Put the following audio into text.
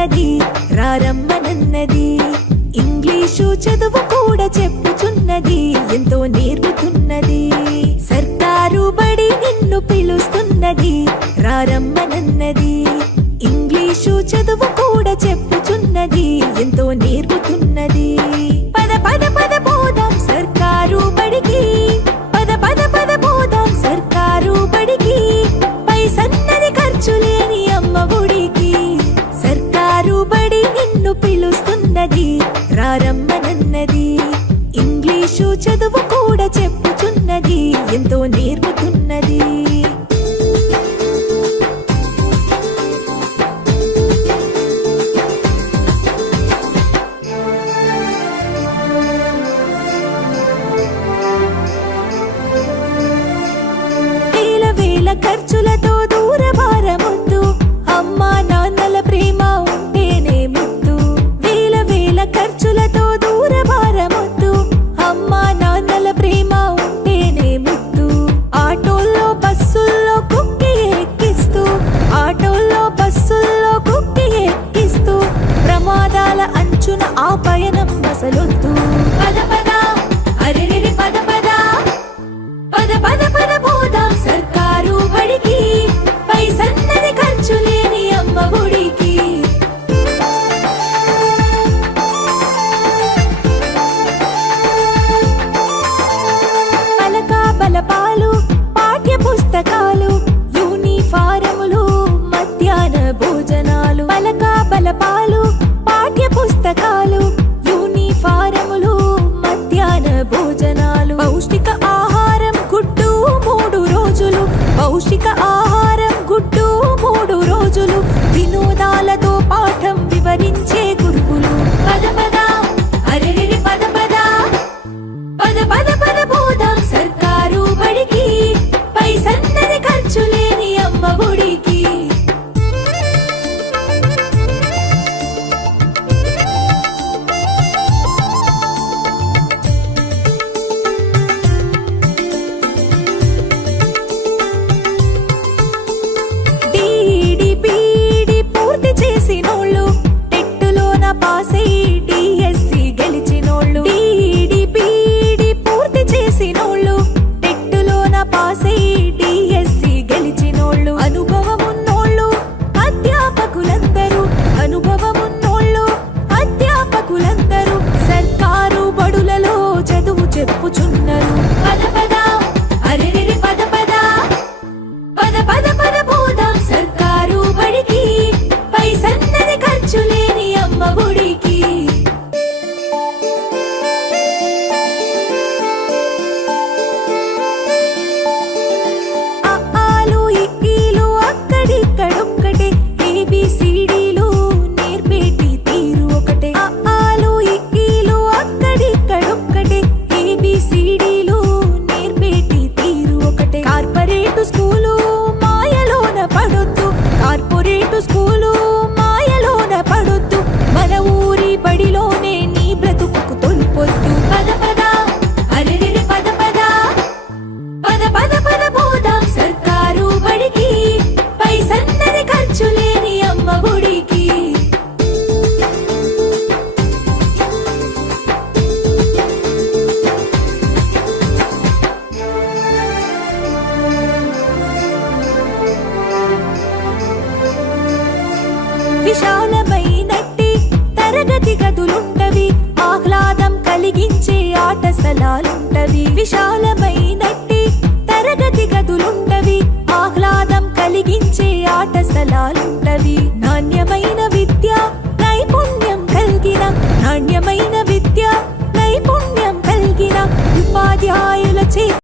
పిలుస్తున్నది రారమ్మనన్నది. English చదువు కూడా చెప్పుచున్నది, ఎంతో నేర్పుతున్నది. సర్కారు బడి నిన్ను పిలుస్తున్నది రారమ్మనన్నది. ఇంగ్లీషు చదువు కూడా చెప్పుచున్నది, ఎంతో నేర్పుతున్నది. పద పద పద పోదాం సర్కారు బడికి, పద పద పద పోదాం సర్కారు బడికి. పైసన్నది ఖర్చు లేని అమ్మ ఒడికి. సర్కారు బడి నిన్ను పిలుస్తున్నది రారమ్మనన్నది. ఇంగ్లీషు చదువు కూడా చెప్పుచున్నది, ఎంతో నేర్పుతున్నది. ఖర్చులతో దూరభారమొద్దు, అమ్మా నాన్నల ప్రేమ ఉంటేనే ముద్దు. వేల వేల ఖర్చులతో దూరభారమొద్దు, అమ్మా నాన్నల ప్రేమ ఉంటేనే ముద్దు. ఆటోల్లో బస్సుల్లో కుక్కి ఎక్కిస్తూ, ఆటోల్లో బస్సుల్లో కుక్కి ఎక్కిస్తూ, ప్రమాదాల అంచున ఆ పయనం అసలొద్దు. పద పద అరెరెరి పద పద, పద పద పద పోదాం సర్కారు బడికి. పైసన్నది ఖర్చు లేని అమ్మ ఒడికి. పలక బలపాలు పాఠ్య పుస్తకాలు, యూనిఫారములు మధ్యాహ్న భోజనాలు. పలక బలపాలు పాఠ్య పుస్తకాలు, యూనిఫారములు మధ్యాహ్న భోజనాలు. పౌష్టిక ఆహారం గుడ్డు 3 రోజులు, పౌష్టిక ఆహారం గుడ్డు 3 రోజులు. వినోదాలతో పాఠం వివరించే గురువులు. పద పద అరెరెరి పద పద, పద పద పద పోదాం సర్కారు బడికి. పైసన్నది ఖర్చు లేని అమ్మ ఒడికి. పాసై డిఎస్సి గెలిచినోళ్ళు, డిడిపిడి పూర్తి చేసినోళ్ళు, టెట్టులోన పాసై డిఎస్సి గెలిచినోళ్ళు. అనుభవమున్నోళ్ళు అధ్యాపకులందరూ, అనుభవమున్నోళ్ళు అధ్యాపకులందరూ సర్కారు బడులలో చదువు చెప్పుచున్నారు. పద పద అరెరెరి పద పద, పద పద పద పోదాం సర్కారు బడికి. పైసన్నది ఖర్చు లేని అమ్మ ఒడికి. అఆలు ఇక్కీలు అక్కడిక్కడొక్కటే, ఏబిసిడీలు నేర్పేటి తీరు ఒకటే. అఆలు ఇక్కీలు అక్కడిక్కడొక్కటే, ఏబిసిడీలు నేర్పేటి తీరు ఒకటే. కార్పొరేటు స్కూలు మాయలోన పడొద్దు, కార్పొరేటు స్కూలు మాయలోన పడొద్దు. మన ఊరి బడిలోనే నీ బ్రతుకు తొలిపొద్దు. పద పద అరెరెరి పద పద, పద పద పద పోదాం సర్కారు బడికి. పైసన్నది ఖర్చు లేని అమ్మ ఒడికి. విశాలమైనట్టి తరగతి గదులుంటవి, ఆహ్లాదం కలిగించే ఆట స్థలాలుంటవి. విశాలమైనట్టి తరగతి గదులుంటవి, ఆహ్లాదం కలిగించే ఆట స్థలాలు.